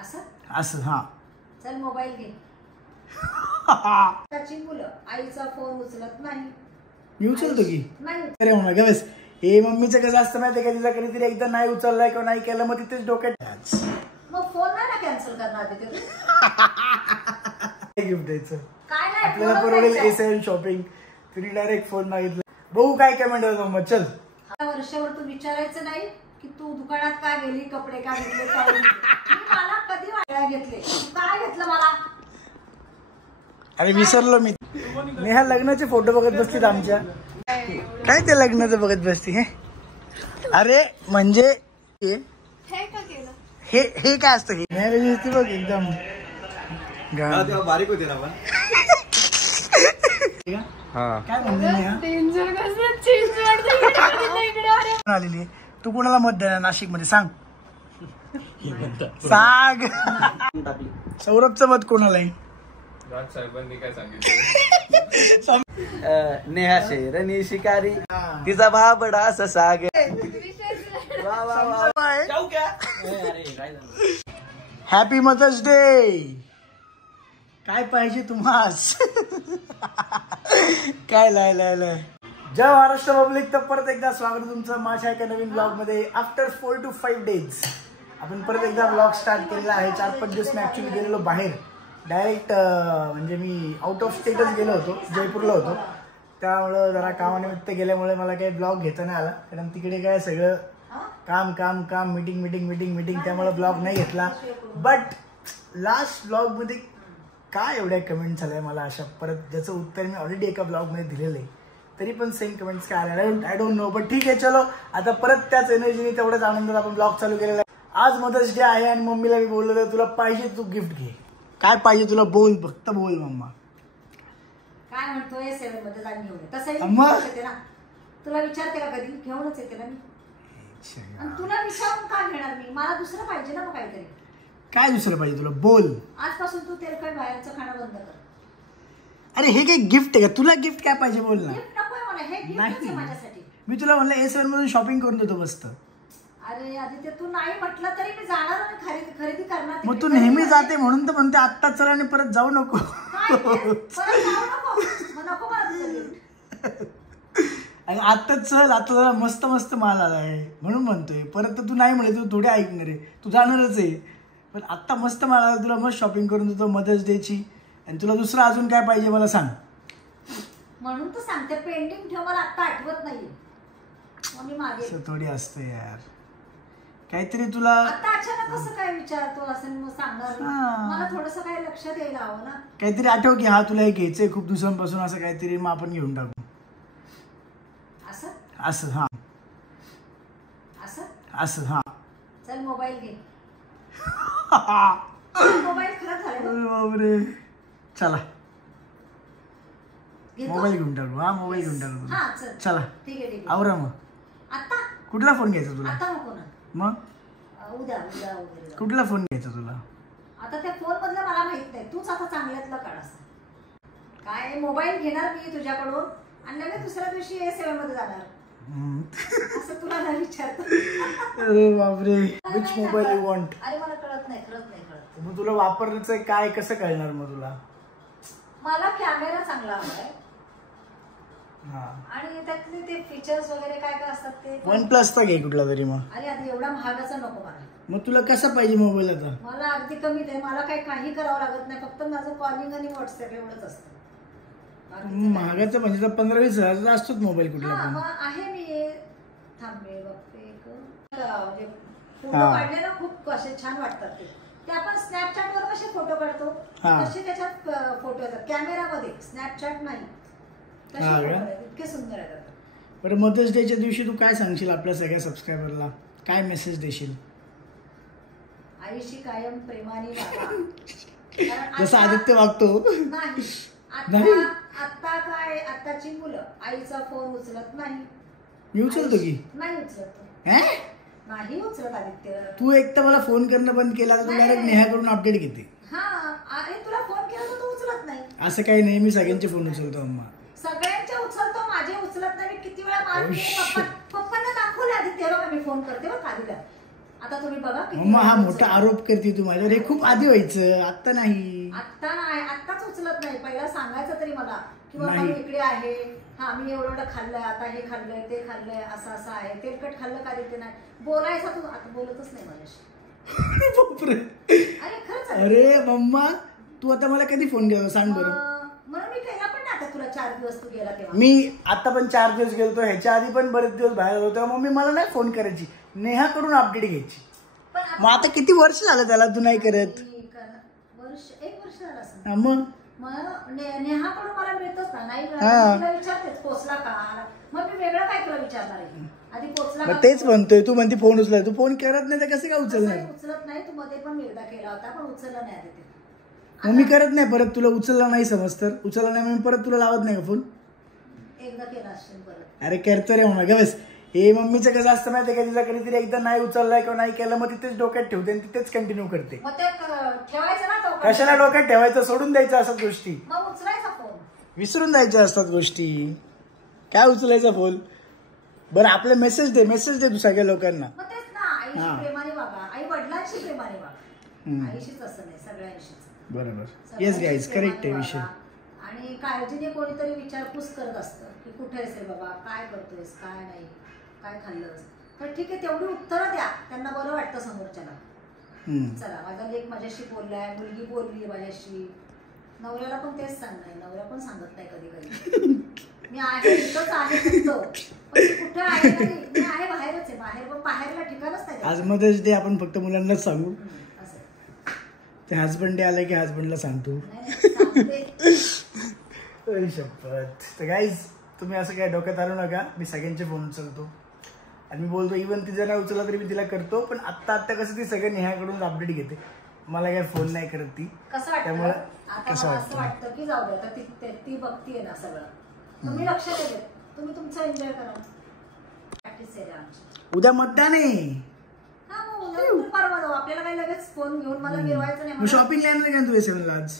असं हा चल मोबाईल घे. त्याची मुलं आईचा फोन उचलत नाही. मी उचलतो की नाही. अरे म्हणा ग बस. हे मम्मीचं कसं असतं माहिती का, तिचा कधीतरी एकदा नाही उचललाय किंवा नाही केलं मग तिथेच डोक्यात मग फोन नाही ना कॅन्सल करणार तिथे गिफ्ट द्यायचं. काय नाही आपल्याला परवडेल A7 शॉपिंग. तुम्ही डायरेक्ट फोन मागितला. बघू काय काय म्हणतात मग. चल वर्षावर तू विचारायचं नाही की तू दुकानात काय गेली, कपडे काय घेतले, काय मला कधी वाटायला घेतले, काय घेतलं मला. अरे विसरलो मी. नेहा लग्नाचे फोटो बघत बसतील आमच्या. काय ते लग्नाचं बघत बसती हे. अरे म्हणजे हे काय असतं हे. नाही बघ एकदम बारीक होते ना पण. काय म्हणते आलेली. तू कोणाला मत देणार नाशिक मध्ये सांग. सांग. सौरभचं मत कोणाला आहे. साहेबांनी काय सांगितलं. नेहा शेरनी शिकारी तिचा भाबडा असं साग. Happy mothers day. काय पाहिजे तुम्हास. काय लाय जय महाराष्ट्र पब्लिक. तर परत एकदा स्वागत तुमचं माझ्या एका नवीन ब्लॉग मध्ये. आफ्टर 4 to 5 days आपण परत एकदा ब्लॉग स्टार्ट केलेला आहे. 4-5 दिवस मी ऍक्च्युली गेलेलो बाहेर. डायरेक्ट म्हणजे मी आउट ऑफ स्टेटच गेलो होतो. जयपूरला होतो. त्यामुळं जरा कामानिमित्त गेल्यामुळे मला काही ब्लॉग घेता नाही आला. कारण तिकडे काय सगळं काम काम काम मीटिंग मीटिंग मीटिंग मीटिंग त्यामुळे ब्लॉग नाही घेतला. बट लास्ट ब्लॉग मध्ये काय एवढ्या कमेंट्स आल्या मला अशा. परत ज्याचं उत्तर मी ऑलरेडी एका ब्लॉग मध्ये दिलेलं आहे. तरी पण सेम कमेंट्स काय आल्या आय डोंट नो. बट ठीक आहे चलो. आता परत त्याच एनर्जीने तेवढ्याच आनंदात आपण ब्लॉग चालू केलेला आहे. आज मदर्स डे आहे आणि मम्मीला मी बोललेलं तुला पाहिजे तू गिफ्ट घे. काय पाहिजे तुला बोल. फक्त बोल मम्मा. काय म्हणतोय 7 मध्ये जाऊन घेऊन तसंही ना. तुला विचारते का कधी. घेऊनच येते ना मी. आणि तुला विचारून का घेणार मी. मला दुसरं पाहिजे ना मग काहीतरी. काय दुसरं पाहिजे तुला बोल. आजपासून तू तेलकट बाहेरचं खाणं बंद कर. अरे हे काही गिफ्ट आहे का. तुला गिफ्ट काय पाहिजे बोल ना. गिफ्ट नकोय मला. हे गिफ्ट आहे माझ्यासाठी. मी तुला म्हणलं A7 मधून शॉपिंग करून देतो मस्त. अरे आदित्य तू नाही म्हटलं तरी मी जाणार आणि खरेदी करणार. मग तू नेहमी जाते म्हणून तर म्हणते आत्ताच चला आणि परत जाऊ नको. आत्ताच चल. आता जरा मस्त मस्त माल आला आहे म्हणून म्हणतोय. परत तर तू नाही म्हणले तू थोडे ऐकणार आहे. तू जाणारच आहे. पण आत्ता मस्त माल आला. तुला मस्त शॉपिंग करून देतो मदर्स डेची. आणि तुला दुसरं अजून काय पाहिजे मला सांग. म्हणून तर सांगते पेंटिंग ठेव. मला आत्ता आठवत नाहीये. मग मी मागे थोडी असतं यार. काहीतरी तुला आता अचानक कसं काय विचारतो असं मग सांगणार. मला थोडंसं काय लक्षात यायला हवं ना. काहीतरी आठव की हा तुला हे घ्यायचंय खूप दिवसांपासून असं काहीतरी. मग आपण घेऊन टाकू. असं हा असं हा. चल मोबाईल घे. मोबाईल खराब झाला. बापरे. चला मोबाईल घेऊन टाकू. हा मोबाईल घेऊन टाकू. चला ठीक आहे. आवरा मग. आता कुठला फोन घ्यायचा तुला. आता नको ना. मग उद्या उद्या वगैरे. कुठला फोन घ्यायचा तुला. आता त्या फोन मधलं मला माहित नाही. तूच आता चांगल्यातलं काढ. काय मोबाईल घेणार मी तुझ्याकडून आणि लगेच दुसऱ्या दिवशी A7 मध्ये जाणार असं तुला नाही विचारतो. अरे बापरे. Which mobile you want. अरे मला कळत नाही. खरंच नाही कळत. मग तुला वापरण्याचं काय कसं कळणार मग तुला. मला कॅमेरा चांगला हवाय आणि त्यातले ते फीचर्स वगैरे काय काय असतात ते. OnePlus चा घे कुठला तरी मग. अरे आधी एवढा महागाचा नको मला. मग तुला कसं पाहिजे मोबाईल आता. मला अगदी कमीत आहे. मला काही करावं लागत नाही. फक्त माझं कॉलिंग आणि व्हॉट्सअप एवढंच असतं. महागाचं म्हणजे 15-20 हजाराचा असतोच मोबाईल कुठला. आहे मी थांबे बघते. फोटो काढले ना खूप कसे छान वाटतात ते आपण स्नॅपचॅट वर कसे फोटो काढतो तसे त्याच्यात फोटो येतात कॅमेरामध्ये. स्नॅपचॅट नाही. इतके सुंदर येतात. बरं मदर्स डेच्या दिवशी तू काय सांगशील आपल्या सगळ्या सबस्क्रायबरला. काय मेसेज देशील. आईशी कायम प्रेमाने वागा. जसं आदित्य वागतो. नाही आता काय आताची मुलं आईचा फोन उचलत नाही. मी उचलतो की नाही उचलतो. नाही उचलत आदित्य. तू एक तर मला फोन करणं बंद केला तर तू डायरेक्ट नेहाकडून अपडेट घेते. आणि तुला फोन केला तर तू उचलत नाही. असं काही नाही. मी सगळ्यांचे फोन उचलतो अम्मा. सगळ्यांचे उचलतो. माझे उचलत नाही. किती वेळा पप्पांना दाखवले आदित्य बघा मी फोन करते बघ आधीला. आता तुम्ही बघा मम्मा हा मोठा आरोप करते तू माझ्यावर. हे खूप आधी व्हायचं, आता नाही. आत्ताच उचलत नाही. पहिला सांगायचं तरी मला की बाबा मी इकडे आहे, हा मी एवढं खाल्लंय, आता हे खाल्लंय ते खाल्लंय, असं असं आहे, तेलकट खाल्लं का ते नाही बोलायचा. तू आता बोलतच नाही माझ्याशी. अरे खरंच. अरे मम्मा तू आता मला कधी फोन केला सांग बरं. म्हणून मी केला पण ना. आता तुला 4 दिवस तू गेला तेव्हा. मी आता पण 4 दिवस गेलतो, ह्याच्या आधी पण बरेच दिवस बाहेर होतो. मम्मी मला नाही फोन करायची, नेहाकडून अपडेट घ्यायची. मग आता किती वर्ष झालं त्याला तू नाही करत? 1 वर्ष झालं असं. मग नेहाकडून मला मिळतच ना. नाही तुला विचारतेच पोचला का, मग मी वेगळं काय तुला विचारणार आहे. आधी पोचला का. तेच म्हणतोय, तू म्हणते फोन उचलाय, तू फोन करत नाही तर कसं काय उचलणार? उचलत नाही. तू मध्ये पण एकदा केला होता पण उचलला नाही. आधी मग मी करत नाही परत. तुला उचलला नाही समज तर उचलला नाही मी परत तुला लावत नाही का फोन? एकदा केला असेल परत. अरे करतो रे म्हणा ग बस. हे मम्मीचं कसं असतं माहिती का, तिला कधीतरी एकदा नाही उचललाय किंवा नाही केलं मग तिथेच डोक्यात ठेवते आणि तिथेच कंटिन्यू करते. मग ते ठेवायचं ना. कशाला डोक्यात ठेवायचं, सोडून द्यायचं असतात गोष्टी. मग उचलायचा फोन. विसरून जायच्या असतात गोष्टी. काय उचलायचा फोन? बरं आपले मेसेज दे तू सगळ्या लोकांना. मग तेच ना. आईशी प्रेमाने वागा, आई वडिलांशी प्रेमाने वागा. आईशीच असं नाही, सगळ्यांशीच. बरोबर. येस गाईज, करेक्ट आहे विषय. आणि काळजीने कोणीतरी विचारपूस करत असतं की कुठे आहेस रे बाबा, काय करतोयस, काय नाही, काय खाल्लंस. तर ठीक आहे तेवढी उत्तरं द्या, त्यांना बरं वाटतं समोरच्याला. चला माझा लेक माझ्याशी बोललाय, मुलगी बोलली माझ्याशी. नवऱ्याला पण तेच सांगणार. नवरा पण सांगत नाही कधी कधी. मी आहे इथंच आहे फक्त, कुठे आहे नाही. मी आहे बाहेरच आहे. बाहेर पण बाहेरला ठिकाणच नाही. आज मध्येच डे आपण फक्त मुलांनाच सांगू. ते हजबंड डे आला की हजबंडला सांगतो. शपथ. तर गाईज तुम्ही असं काय डोक्यात आणू नका. मी सगळ्यांचे फोन उचलतो आणि मी बोलतो. इव्हन तिचा नाही उचलला तरी मी तिला करतो. पण आत्ता कसं ती सगळ्या नेहाकडून अपडेट घेते. मला काय फोन नाही करत ती. त्यामुळे कसं वाटतं की जाऊ दे आता ती बघतीये ना सगळं. तुम्ही लक्ष द्या. तुम्ही तुमचं एन्जॉय करा. प्रॅक्टिस आहे आमची. उद्या मतदान आहे. परवा जाऊ. आपल्याला काही लगेच फोन घेऊन मला गिरवायचं नाही. शॉपिंग येणार का तू S7 आज?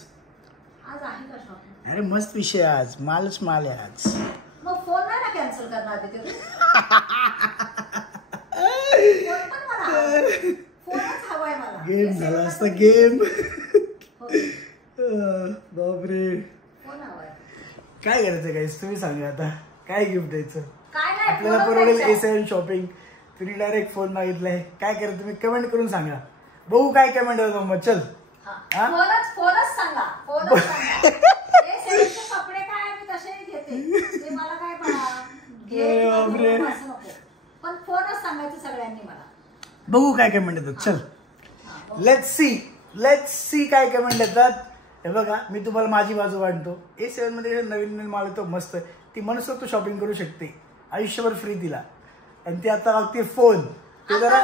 आज आहे का शॉपिंग? अरे मस्त विषय. आज मालच माल आहे आज. मग फोन नाही ना कॅन्सल करणार आधी ते. फोनच हवाय मला. गेम झाला असता गेम. बापरे. फोन हवाय. काय करायचं गाईस तुम्ही सांगा आता. काय गिफ्ट द्यायचं? काय नाही आपल्याला परवडेल S7 शॉपिंग. तुम्ही डायरेक्ट फोन मागितलाय. काय करायचं तुम्ही कमेंट करून सांगा. बघू काय कमेंट होतं मग. चल फोनच सांगा. फोनच सांगा. कपडे काय मी तसे घेते ते मला काय पण फोनच सांगायचं सगळ्यांनी मला. बघू काय कमेंट येतात. चल लेट्स सी काय कमेंट येतात. हे बघा मी तुम्हाला माझी बाजू वाटतो. S7 मध्ये नवीन माल येतो मस्त. ती मनसोक्त शॉपिंग करू शकते. आयुष्यभर फ्री तिला. आणि ती आता मागते फोन. ते जरा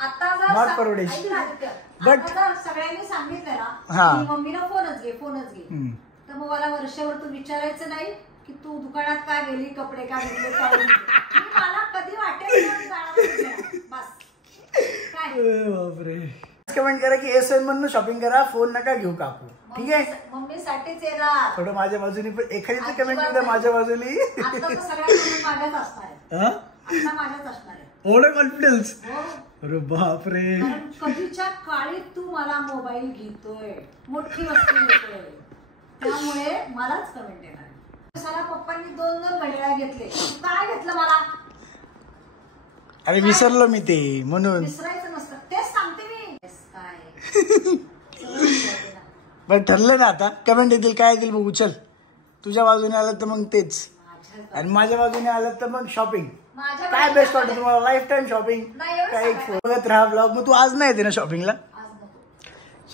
नॉट परवडेश. बट सगळ्यांनी सांगितलं ना की मम्मीला फोनच घे तर मग मला वर्षभर तू विचारायचं नाही की तू दुकानात काय गेली, कपडे काय घेतले, काय मला कधी वाटेल बस. बापरे. कमेंट करा की S7 मधून शॉपिंग करा, फोन नका घेऊ काकू. ठीक आहे. मम्मीसाठीच येणार. थोडं माझ्या बाजूनी पण एखादी कमेंट केलं माझ्या बाजूनी. माझ्याच असणार आहे. एवढं कॉन्फिडन्स. अरे बापरे. कधीच्या काळी तू मला मोबाईल घेतोय, मोठी वस्तू घेतोय, त्यामुळे मलाच कमेंट येणार. साला पप्पांनी 2 घड्याळ घेतले. काय घेतलं मला? अरे विसरलो मी ते म्हणून. विसरायचं नसतं तेच सांगते मी. काय बरं ठरलं ना आता. कमेंट येतील काय येतील बघू. चल तुझ्या बाजूने आलं तर मग तेच आणि माझ्या बाजूने आलं तर मग शॉपिंग. काय बेस्ट वाटतं तुम्हाला? Life time shopping. काय बघत राहा ब्लॉग. मग तू आज नाही येते ना शॉपिंगला?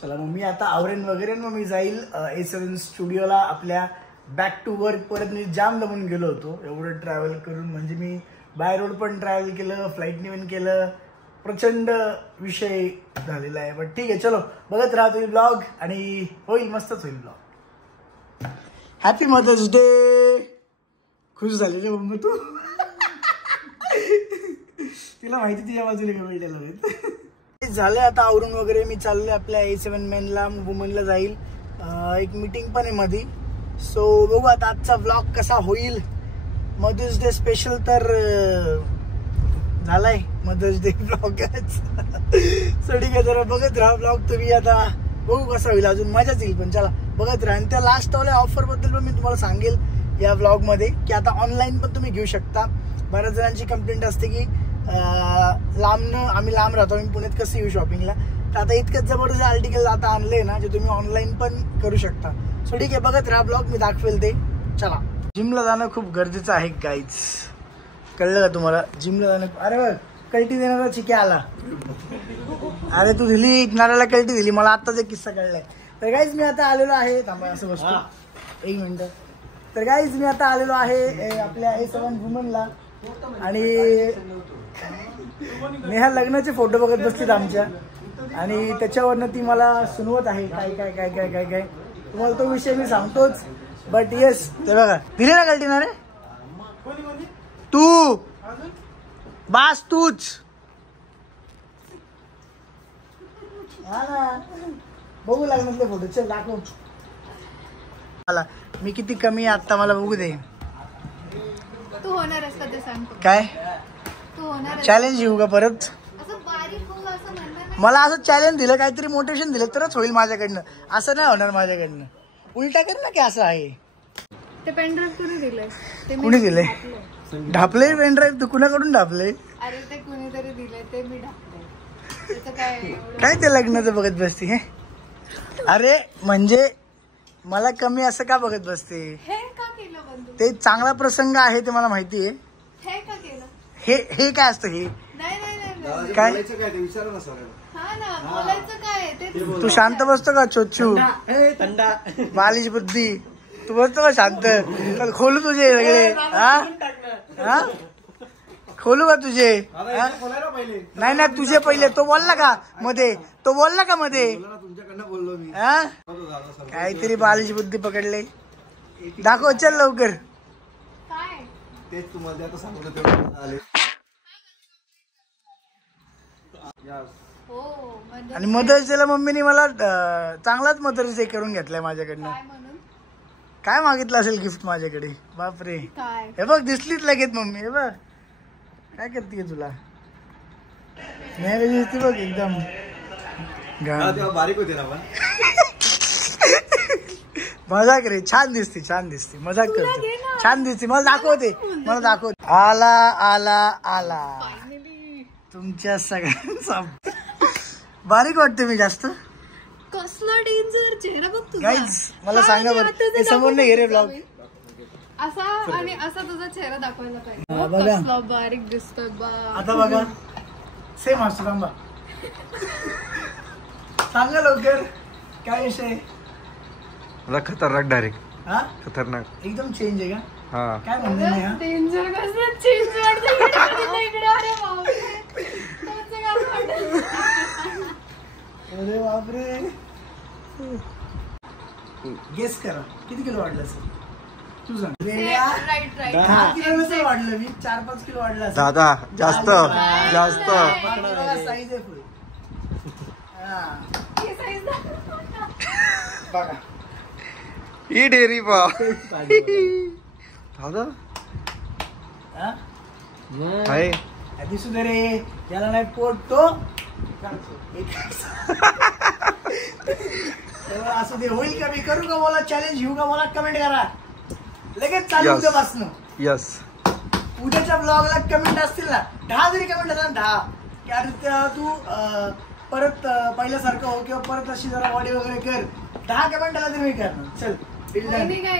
चला मग मी आता आवरेन वगैरे मग मी जाईल S7 स्टुडिओला आपल्या बॅक टू वर्क. परत मी जाम दमून गेलो होतो एवढं ट्रॅव्हल करून. म्हणजे मी बाय रोड पण ट्रॅव्हल केलं, फ्लाईटने पण केलं. प्रचंड विषय झालेला आहे. बट ठीक आहे चलो बघत राहा तुम्ही ब्लॉग आणि होईल मस्तच होईल ब्लॉग. Happy mothers day. खुश झाली रे मम्मी तू. तिला माहिती तिच्या बाजूला कमेंट येणार. झालं आता आवरून वगैरे मी चाललोय आपल्या A7 मेनला वुमनला जाईल. एक मीटिंग पण आहे मध्ये. सो बघू आता आजचा ब्लॉग कसा होईल. मदर्स डे स्पेशल तर झालाय मदर्स डे ब्लॉग. सो ठीक आहे, जरा बघत राहा ब्लॉग तुम्ही. आता बघू कसा होईल, अजून मजाच येईल, पण चला बघत राहा. आणि त्या लास्ट वाल्या ऑफर बद्दल पण मी तुम्हाला सांगेल या ब्लॉग मध्ये, की आता ऑनलाईन पण तुम्ही घेऊ शकता. बऱ्याच जणांची कंप्लेंट असते की आम्ही लांब राहतो, आम्ही पुण्यात कसं येऊ शॉपिंगला. तर आता इतकंच जबरदस्त आर्टिकल आता आणले ना, जे तुम्ही ऑनलाईन पण करू शकता. सो ठीक आहे, बघत राहा ब्लॉग, मी दाखवेल ते. चला, जिमला जाणं खूप गरजेचं आहे गाईज, कळलं का तुम्हाला? जिमला जाणं. अरे बघ, कल्टी देणारा चिक्या आला. अरे तू दिली नाऱ्याला कल्टी दिली, मला आत्ताच एक किस्सा कळलाय. तर गाईज मी आता आलेलो आहे, थांबा असं बसतो एक मिनिट. तर गाईज मी आता आलेलो आहे आपल्या A7 वुमनला, आणि नेहा लग्नाचे फोटो बघत बसतील आमच्या, आणि त्याच्यावरनं ती मला सुनवत आहे काय काय काय काय काय काय. तुम्हाला तो विषय मी सांगतोच, बट येस, ते बघा दिले ना कल्टी ना रे तू, बास तूच. हा ना, बघू लग्नातले फोटो, चल दाखव मला मी किती कमी आहे आता, मला बघू दे. तू होणार आहेस का ते सांग. काय तू होणार चॅलेंज घेऊ का परत? असं बारीक होऊ असं म्हणणार नाही. मला असं चॅलेंज दिलं, काहीतरी मोटिवेशन दिलं तरच होईल माझ्याकडनं, असं नाही होणार माझ्याकडनं. उलटा कर ना, की असं आहे. ते पेनड्राईव्ह कुणी दिलंय? ते कुणी दिलंय? ढापले पेनड्राईव्ह? तू कुणाकडून ढापले? अरे ते कुणीतरी दिलंय, ते मी ढापले. त्याचं काय काय ते लग्नाचं बघत बसते हे? अरे म्हणजे मला कमी असं का बघत बसते? हे का केलं बंधू? ते चांगला प्रसंग आहे, ते मला माहिती आहे. हे का केलं? हे काय असतं हे? नाही नाही नाही काय हा ना, बोलायचं काय ते. तू शांत बसतो का चोचू? बालिश बुद्धी, तू बसतो का शांत? खोलू तुझे वेगळे? हा, खोलू का तुझे? नाही ना, तुझे पहिले. तो बोलला का मध्ये? तो बोलला का मध्ये? तुमच्याकडनं बोललो मी. काहीतरी बालिश बुद्धी पकडले. दाखव चल लवकर. काय तेच तुम्हाला आता सांगतो आले. हो म्हणजे आणि मदर्स डेला मम्मीने मला चांगलाच मदर्स डे करून घेतलाय माझ्याकडनं. काय म्हणून? काय मागितलं असेल गिफ्ट माझ्याकडे? बापरे, काय हे बघ दिसलीच लगेच मम्मी. हे बघ काय करते तुला, नाही दिसती बघ एकदम बारीक होते ना पण. मजाक रे, छान दिसते, छान दिसते, मजाक करते, छान दिसते. मला दाखवते, मला दाखवते. आला आला आला तुमच्या सगळ्यांचा. बारीक वाटते मी जास्त. कसला डेंजर चेहरा बघ तुझा. गाईज मला सांगा बरं, समोर नाही रे ब्लॉग असा, आणि असा तुझा चेहरा दाखवायला पाहिजे. हा, बघा. कसला बारीक दिसतोय बा. आता बघा सेम असतो. थांबा, सांगा लवकर काय विषय. मला खतरनाक डायरेक्ट. हा, खतरनाक एकदम चेंज आहे का? हा. काय म्हणते नाही? हा, डेंजर कसं चेंज वाटतं इकडे. अरे बापरे, तुमचं काय वाटतं? अरे बापरे, गेस करा किती किलो वाढलं असेल? तू सांग. Right right. 10 किलो नसेल वाढलं मी, 4-5 किलो वाढलं असेल. दादा जास्त जास्त. साईज आहे फुल. हे size दाखव. बघा ही डेअरी पा दादा हा, आहे. दिसू दे रे, याला नाही पोट तो. असं दे, होईल का? मी करू का? मला चॅलेंज घेऊ का? मला कमेंट करा लगेच चालू उद्यापासून. यस, उद्याच्या ब्लॉगला कमेंट असतील ना, 10 जरी कमेंट असतील ना, 10 की अरे तू परत पहिल्यासारखं हो, किंवा परत अशी जरा बॉडी वगैरे कर. 10 कमेंट आला तरी मी करणार. चल वहिनी काय?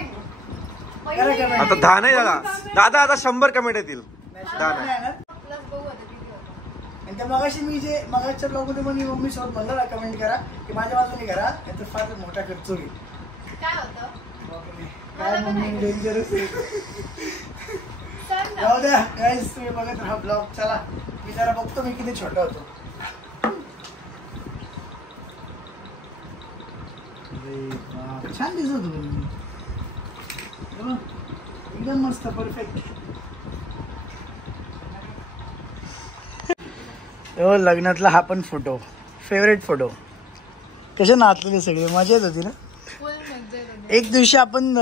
करा comment. आता 10 नाही दादा. दादा आता 100 कमेंट येतील. प्लस बघू आता किती होतं. आणि त्या मगाशी मी जे मगाच्या ब्लॉग मध्ये मी मम्मी सोबत म्हणलं ना, कमेंट करा की माझ्या बाजूने करा, याचा फार मोठा खर्च होईल. काय होतं? काय मम्मी डेंजरस आहे. सांग ना. जाऊ द्या गाईस, तुम्ही बघत राहा ब्लॉग. चला मी जरा बघतो मी किती छोटा होतो. छान दिसत होतो मी, एकदम मस्त, परफेक्ट. लग्नातला हा पण फोटो, फेवरेट फोटो. कसे नाचलेले सगळे, मजा येत होती ना. फुल मजा येत होती. एक दिवशी आपण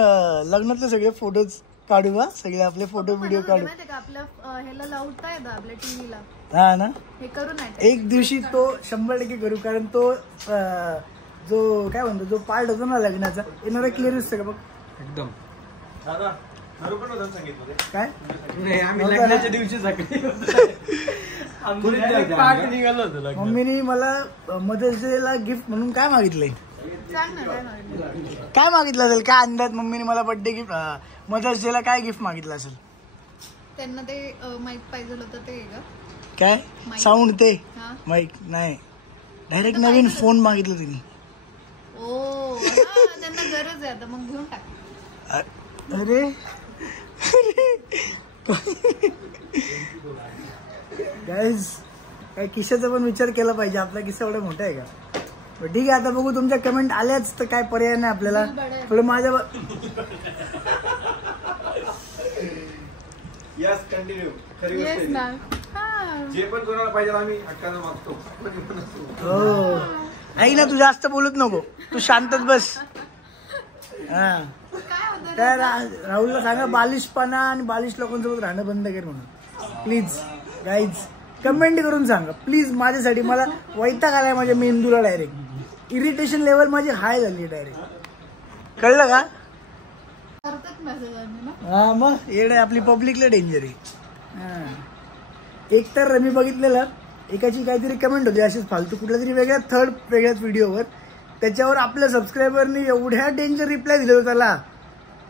लग्नातले सगळे फोटोज काढू हा सगळे आपले फोटो व्हिडिओ काढू. आपल्या ह्याला लावता येतं आपल्या टीव्हीला. हा ना, हे करू ना एक दिवशी तो 100% करू. कारण तो जो काय म्हणतो जो पार्ट होतो ना लग्नाचा येणारा क्लिअर दिसतं का बघ एकदम. काय आम्ही लग्नाच्या दिवशी मम्मीने मला मदर्स डे ला गिफ्ट म्हणून काय मागितलंय? सांग ना काय मागितलं असेल? काय अंदाज मम्मीने मला बर्थडे गिफ्ट मदर्स डे ला काय गिफ्ट मागितलं असेल? त्यांना ते माईक पाहिजे होतं ते का काय साऊंड ते माईक नाही, डायरेक्ट नवीन फोन मागितलं तिने. ओ त्यांना गरज आहे आता, मग घेऊन टाक. अरे गाईज काय किशाचा पण विचार केला पाहिजे. आपला किस्सा एवढा मोठा आहे का? ठीक आहे, आता बघू तुमच्या कमेंट आल्याच तर काय पर्याय नाही आपल्याला. थोडं माझ्या जे पण कोणाला पाहिजे आम्ही हक्कानं मागतो. हो आई ना, तू जास्त बोलत नको, तू शांतच बस. हा तर राहुलला सांगा बालिशपणा आणि बालिश लोकांसोबत राहणं बंद कर म्हणून. प्लीज गाईज कमेंट करून सांगा प्लीज माझ्यासाठी. मला वैताग आलाय माझ्या मेंदूला, डायरेक्ट इरिटेशन लेवल माझी हाय झाली डायरेक्ट. कळलं का? हा मग येडे आपली पब्लिकला डेंजर आहे. एक तर मी बघितलेलं एकाची काहीतरी कमेंट होती अशीच फालतू कुठल्या तरी वेगळ्याच व्हिडिओवर. त्याच्यावर आपल्या सबस्क्रायबरनी एवढ्या डेंजर रिप्लाय दिले होते त्याला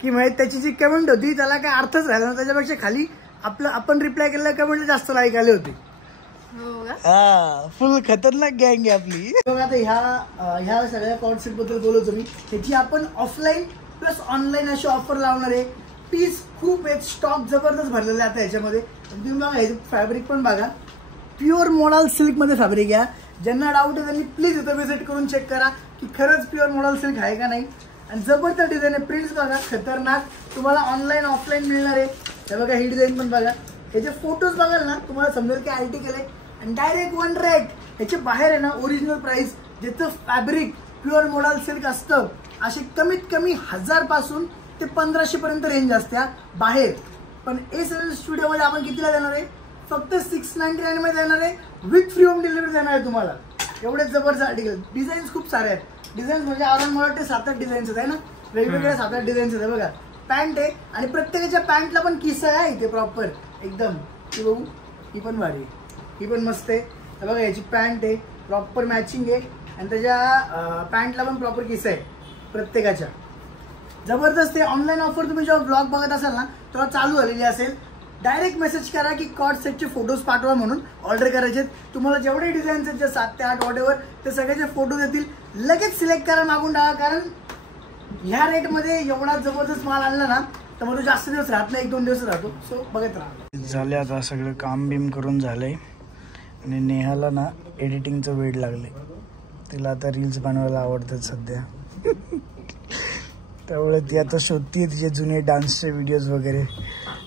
की माहिती त्याची जी कमेंट होती त्याला काय अर्थच राहिला ना. त्याच्यापेक्षा खाली आपण रिप्लाय केलेल्या कमेंटला जास्त लाईक आले होते. हा फुल खतरनाक गँग आहे आपली. बघ आता ह्या सगळ्या कॉन्सेप्ट बद्दल बोलतो मी. त्याची आपण ऑफलाईन प्लस ऑनलाईन अशी ऑफर लावणार आहे. पीस खूप आहेत, स्टॉक जबरदस्त भरलेला आहे आता ह्याच्यामध्ये. तुम्ही बघा ह्याचं फॅब्रिक पण बघा, प्युअर मोडाल सिल्क मध्ये फॅब्रिक आहे. ज्यांना डाऊट आहे त्यांनी प्लीज इथं व्हिजिट करून चेक करा की खरंच प्युअर मोडाल सिल्क आहे का नाही. आणि जबरदस्त डिझाईन आहे, प्रिंट्स बघा खतरनाक. तुम्हाला ऑनलाईन ऑफलाईन मिळणार आहे. हे बघा ही डिझाईन पण बघा, ह्याचे फोटोज बघाल ना तुम्हाला समजेल की आर्टिकल आहे. आणि डायरेक्ट 1 रेट ह्याच्या बाहेर आहे ना ओरिजिनल प्राइस, ज्याचं फॅब्रिक प्युअर मोडाल सिल्क असतं असे कमीत कमी 1000 पासून ते 1500 पर्यंत रेंज असते बाहेर. पण एसएल स्टुडिओमध्ये आपण कितीला देणार आहे? फक्त 699 मध्ये देणार आहे, विथ फ्री होम डिलिव्हरी देणार आहे तुम्हाला. एवढे जबरदस्त आर्टिकल. डिझाईन्स खूप सारे आहेत. डिझाईन्स म्हणजे अराउंड मला वाटते 7-8 डिझाईन्स आहेत ना, वेगवेगळ्या 7-8 डिझाईन्स आहेत. बघा पॅन्ट आहे आणि प्रत्येकाच्या पॅन्टला पण किस्सा आहे इथे प्रॉपर एकदम. ही बघू, ही पण भारी आहे, ही पण मस्त आहे. बघा याची पॅन्ट आहे प्रॉपर मॅचिंग आहे आणि त्याच्या पॅन्टला पण प्रॉपर किस्सा आहे प्रत्येकाच्या. जबरदस्त आहे. ऑनलाईन ऑफर तुम्ही जेव्हा ब्लॉग बघत असाल ना तेव्हा चालू झालेली असेल. डायरेक्ट मेसेज करा की कॉर्ड सेटचे फोटोज पाठवा म्हणून ऑर्डर करायचे. तुम्हाला जेवढे डिझाईन्स आहेत 7 ते 8 वॉटेवर ते सगळ्याचे फोटोज येतील. लगेच सिलेक्ट करा, मागून टाका. कारण ह्या रेटमध्ये एवढा जबरदस्त माल आणला ना तर मग तो जास्त दिवस राहत नाही, 1-2 दिवस राहतो. सो बघत राहा. झाले आता सगळं काम बिम करून झालंय आणि नेहाला ना एडिटिंगचं वेळ लागले. तिला आता रील्स बनवायला आवडतात सध्या. त्यामुळे ती आता शोधतीये तिचे जुने डान्सचे व्हिडिओज वगैरे.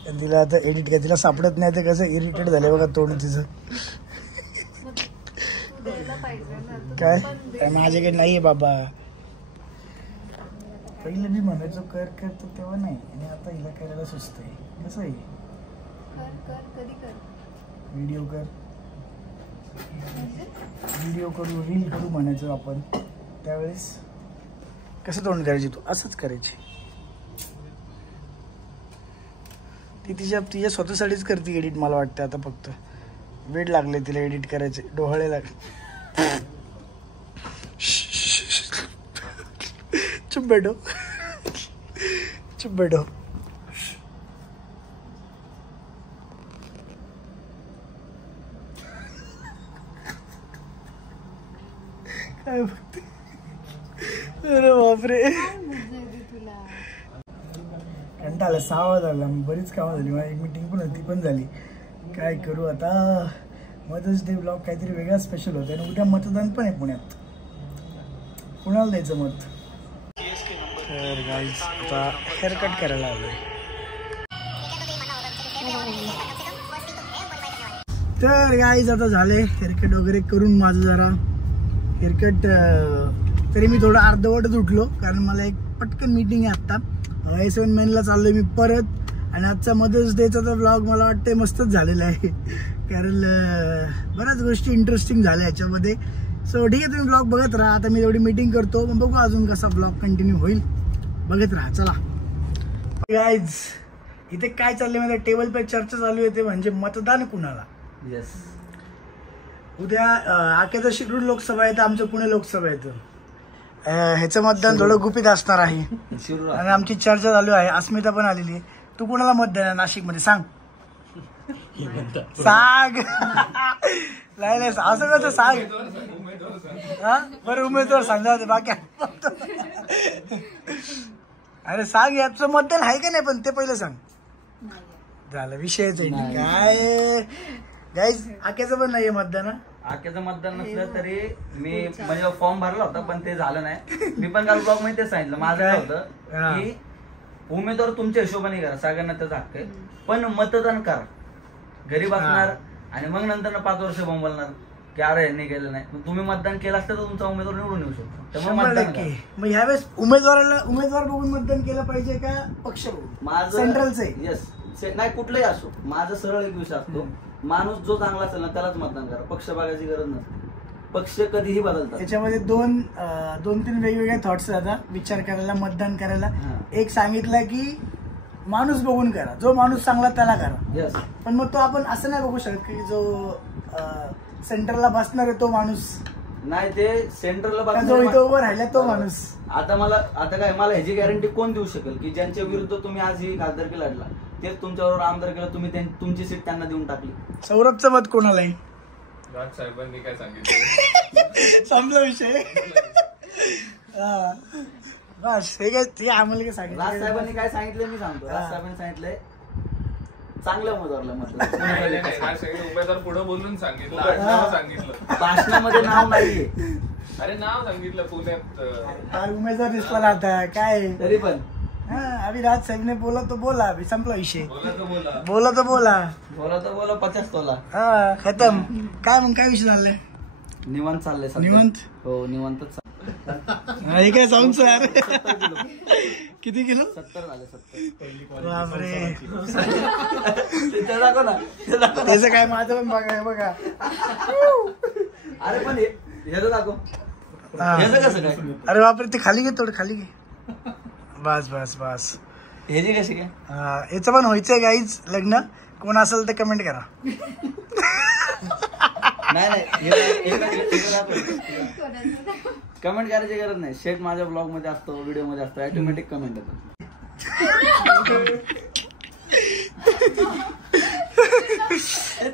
आणि तिला आता एडिट काय तिला सापडत नाही. तर कसं इरिटेट झालंय बघा तोंड तिचं. काय माझ्याकडे नाहीये बाबा. पहिलं मी म्हणायचो कर करतो तेव्हा नाही, आणि आता हिला करायला सुचत आहे. कसं आहे व्हिडिओ कर, व्हिडिओ करू, रील करू म्हणायचो आपण. त्यावेळेस कसं तोंड करायची तू? असंच करायची. ती तिच्या स्वतःसाठीच करते एडिट मला वाटतं. आता फक्त वेळ लागले तिला एडिट करायचे, डोहाळे लागले. चुप बैठो, चुप बैठो. काय बघते? अरे बापरे, कंटाळा. 6 वाजता झाला, बरीच कामं झाली. माझी एक मीटिंग पण होती, पण झाली. काय करू आता? मदर्स डे ब्लॉग काहीतरी वेगळा स्पेशल होतं. आणि उद्या मतदान पण आहे पुण्यात. कुणाला द्यायचं मत? तर गाईज आता हेअरकट करायला आलोय. तर गाईज आता झाले हेअरकट वगैरे करून माझं जरा हेअरकट. तरी मी थोडं अर्धवटच उठलो कारण मला एक पटकन मीटिंग आहे आत्ता. S7 मेनला चाललोय मी परत. आणि आजचा मदर्स डेचा तर ब्लॉग मला वाटतंय मस्तच झालेला आहे, कारण बऱ्याच गोष्टी इंटरेस्टिंग झाल्या याच्यामध्ये. सो ठीक आहे, तुम्ही ब्लॉग बघत राहा. आता मी एवढी मीटिंग करतो, मग बघू अजून कसा ब्लॉग कंटिन्यू होईल. बघत राहा. चला गाईज, इथे काय चाललंय माझ्या टेबल पे चर्चा चालू आहे, ते म्हणजे मतदान कुणाला. येस, उद्या आख्याचं शिरूर लोकसभा आहे तर आमचं पुणे लोकसभा येतं. ह्याचं मतदान थोडं गुपित असणार आहे आणि आमची चर्चा चालू आहे. अस्मिता पण आलेली आहे. तू कुणाला मत देणार नाशिक मध्ये सांग? सांग. नाही असं कसं सांग. हा बरं, उमेदवार सांगा बाकी. अरे सांग, याचं मतदान आहे का नाही पण ते पहिलं सांग. झालं, विषयच आहे. काय गाईज, आख्याचं पण नाहीये मतदान. आख्याचं मतदान नसलं तरी मी म्हणजे फॉर्म भरला होता पण ते झालं नाही. मी पण काल ब्लॉग मध्ये तेच सांगितलं. माझं काय होतं की उमेदवार तुमच्या हिशोबाने करा, सगळ्यांना त्याचा हक्क आहे, पण मतदान करा. गरीब असणार आणि मग नंतर 5 वर्ष बोंबलणार की अरे यांनी केलं नाही. तुम्ही मतदान केलं असतं तर तुमचा उमेदवार निवडून येऊ शकतो. त्यामुळे मग ह्यावेळेस उमेदवार बघून मतदान केलं पाहिजे का पक्ष बघून? माझं सेंट्रलचं आहे. येस, नाही कुठलंही असो. माझं सरळ एक विषय असतो, माणूस जो चांगला असेल ना त्यालाच मतदान करा. पक्ष बघायची गरज नसते. पक्ष कधीही बदलतात. त्याच्यामध्ये दोन तीन वेगवेगळे थॉट्स राहतात विचार करायला, मतदान करायला. एक सांगितलं की माणूस बघून करा, जो माणूस चांगला त्याला करा. पण मग तो आपण असं नाही बघू शकत की जो सेंटरला बसणार आहे तो माणूस नाही, ते सेंटरला जो इथं उभं राहिला तो माणूस. आता काय मला ह्याची गॅरंटी कोण देऊ शकेल की ज्यांच्या विरुद्ध तुम्ही आज ही खासदारकी लढला तेच तुमच्याबरोबर आमदार केलं, तुम्ही तुमची सीट त्यांना देऊन टाकली. सौरभचं मत कोणाला आहे? राज साहेबांनी काय सांगितलं संपला विषय. बस हे काय, ते आम्हाला काय सांगितलं? राज साहेबांनी काय सांगितलं मी सांगतो. राज साहेबांनी सांगितलंय चांगल्या उमेदवारला मत. उमेदवार पुढे बोलून सांगितलं, भाषणामध्ये नाव नाहीये. अरे नाव सांगितलं पुण्यात. उमेदवार दिसला ना आता काय तरी पण अभी राज साहेब ने बोला तो बोला, अभी संपला विषय. बोला तो बोला 50 तोला. हा खतम. काय मग काय विषय चाललंय? निवांत चाललंय. निवांत? हो निवांतच. हे काय सांग सर, किती किलो? 70 झाले. 70. बापरे. ते दाखव ना, त्याचं काय, माझं पण बघा. बघा अरे पण ह्याचं दाखव. ह्याचं कसं काय? अरे बापरे, ते खाली घे, थोडं खाली घे. बस बस बस. ह्याची कशी काय? याचं पण व्हायचंय गाईज लग्न. कोण असेल तर कमेंट करा. नाही कमेंट करायची गरज नाही. शेट माझ्या ब्लॉग मध्ये असतो, व्हिडिओ मध्ये असतो, ऑटोमॅटिक कमेंट येतो.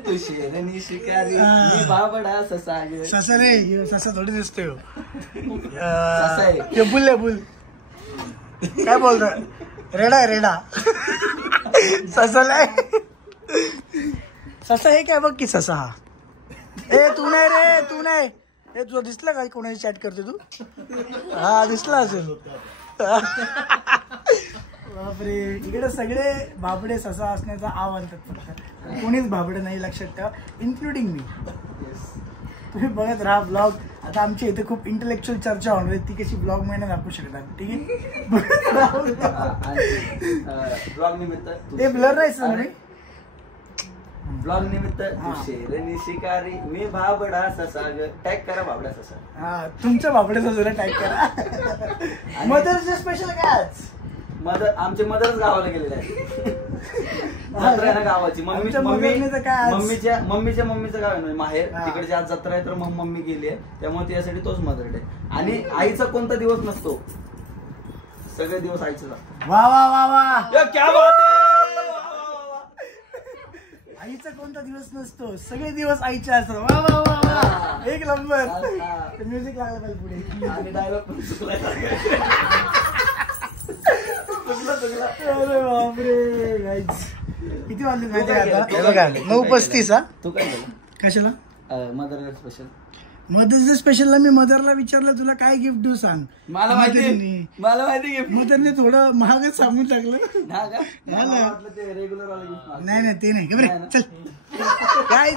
तू शेरनी शिकारी, मी बाबडा ससा. ससा रे, ससा थोडी दिसतोय. आहे बुल काय बोलतो? रेडा ससा. ससा हे काय बघ की ससा. हा ए तू नाही रे, तू नाही. हे तुला दिसलं काय कोणाची चॅट करते तू? हा दिसला असेल. बापरे, इकडे सगळे भाबडे ससा असण्याचा आव आणतात. फक्त कोणीच भाबडे नाही, लक्षात ठेवा, इन्क्लुडिंग मी. तुम्ही बघत राहा ब्लॉग. आता आमची इथे खूप इंटेलेक्च्युअल चर्चा होणार आहे, ती कशी ब्लॉग महिन्यात दाखवू शकतात. ठीक आहे, ब्लॉग निमित्त ते ब्लर राहायचं ना मी. ब्लॉग निमित्त शेरनी शिकारी, मी भाबडा ससा. टॅग करा भाबडा ससा. हा, तुमच्या भाबड्या ससाला टॅग करा. मदर्स डे स्पेशल काय आज? आमचे मदरच गावाला गेलेले आहे. जत्रा आहे ना गावाची. मम्मीच्या मम्मीचं गाव आहे ना माहेर, तिकडची आज जत्रा आहे तर मग मम्मी गेली आहे, त्यामुळे त्यासाठी तोच मदर डे. आणि आईचा कोणता दिवस नसतो, सगळे दिवस आईचे असतात. वा वा वा वा, क्या बात आहे. आईचा कोणता दिवस नसतो, सगळे दिवस आईचे असतात. वा वा वा वा, एक नंबर. म्युझिक लागलं पाहिजे पुढे. आणि डायलॉग पण चुकला. अरे बापरे गाईज, किती वाजले माहिती आता? बघा 9:35. हा तू काय झालं कशाला? Mother special. मदर्स डे स्पेशलला मी मदरला विचारलं तुला काय गिफ्ट देऊ सांग. मला माहिती मदरने थोडं महागच सांगून टाकलं. रेग्युलर नाही ते नाही. बरं चल गाईज,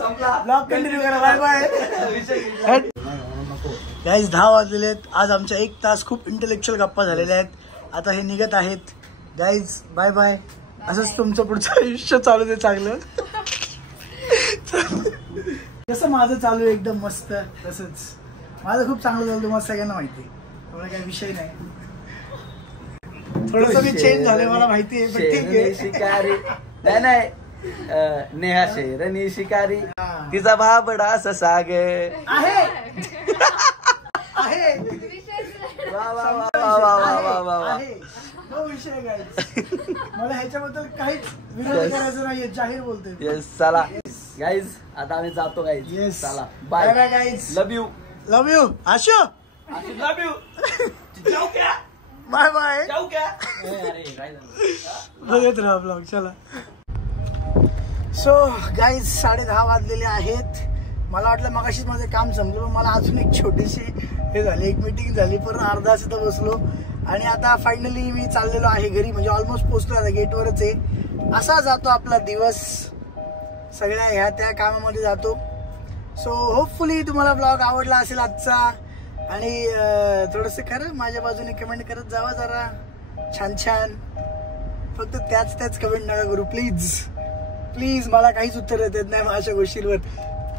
ब्लॉग कंटिन्यू करा. Bye bye guys. 10 वाजलेले आहेत. आज आमच्या 1 तास खूप इंटेलेक्च्युअल गप्पा झालेल्या आहेत. आता हे निघत आहेत गाईज बाय बाय. असंच तुमचं पुढचं आयुष्य चालू दे चांगलं. जसं माझं चालू आहे एकदम मस्त तसंच माझं खूप चांगलं झालं तुम्हाला सगळ्यांना माहिती आहे. त्यामुळे काही विषय नाही. थोडस मी चेंज झाले मला माहिती आहे पण ठीक आहे. शिकारी नाही नेहा शेरनी शिकारी तिचा भाबडा ससा ग आहे. वा वा वा वा वा वा वा वा. तो विषय गाईज मला ह्याच्याबद्दल काहीच विरोध करायचं नाहीये. जाहीर बोलतोय. येस चला गाईज आता आम्ही जातो गाईज. येस चला bye bye bye guys. Love you love you Ashu. Love you जाऊ क्या बाय बाय. जाऊ क्या. अरे काय झालं. बघत राहा ब्लॉग. चला. सो गाईज 10:30 वाजलेले आहेत. मला वाटलं मगाशीच माझं काम संपलं पण मला अजून एक छोटीशी हे झाली. एक मीटिंग झाली परत अर्धा तास इथं बसलो आणि आता फायनली मी चाललेलो आहे घरी. म्हणजे ऑलमोस्ट पोहोचलो आता गेटवरच आहे. असा जातो आपला दिवस सगळ्या ह्या त्या कामामध्ये जातो. सो होपफुली तुम्हाला ब्लॉग आवडला असेल आजचा आणि थोडंसं खरं माझ्या बाजूने कमेंट करत जावा जरा छान छान. फक्त त्याच कमेंट नका करू प्लीज प्लीज. मला काहीच उत्तर देत नाही माझ्या गोष्टींवर.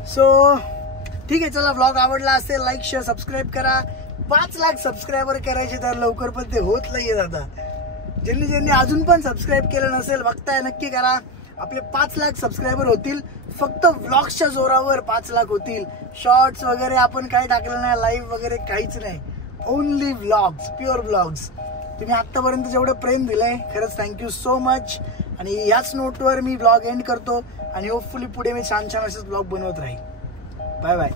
सो ठीक आहे चला. ब्लॉग आवडला असेल लाईक शेअर सबस्क्राईब करा. 5 लाख सबस्क्रायबर करायचे तर लवकर पण ते होत नाहीये आता. ज्यांनी अजून पण सबस्क्राईब केलं नसेल बघताय नक्की करा. आपले 5 लाख सबस्क्रायबर होतील. फक्त व्लॉग्सच्या जोरावर 5 लाख होतील. शॉर्ट्स वगैरे आपण काही टाकलं नाही लाईव्ह वगैरे काहीच नाही. Only vlogs pure vlogs. तुम्ही आतापर्यंत जेवढं प्रेम दिलंय खरंच थँक्यू सो मच. आणि याच नोटवर मी ब्लॉग एंड करतो आणि होपफुली पुढे मी छान छान असेच ब्लॉग बनवत राहील. Bye bye.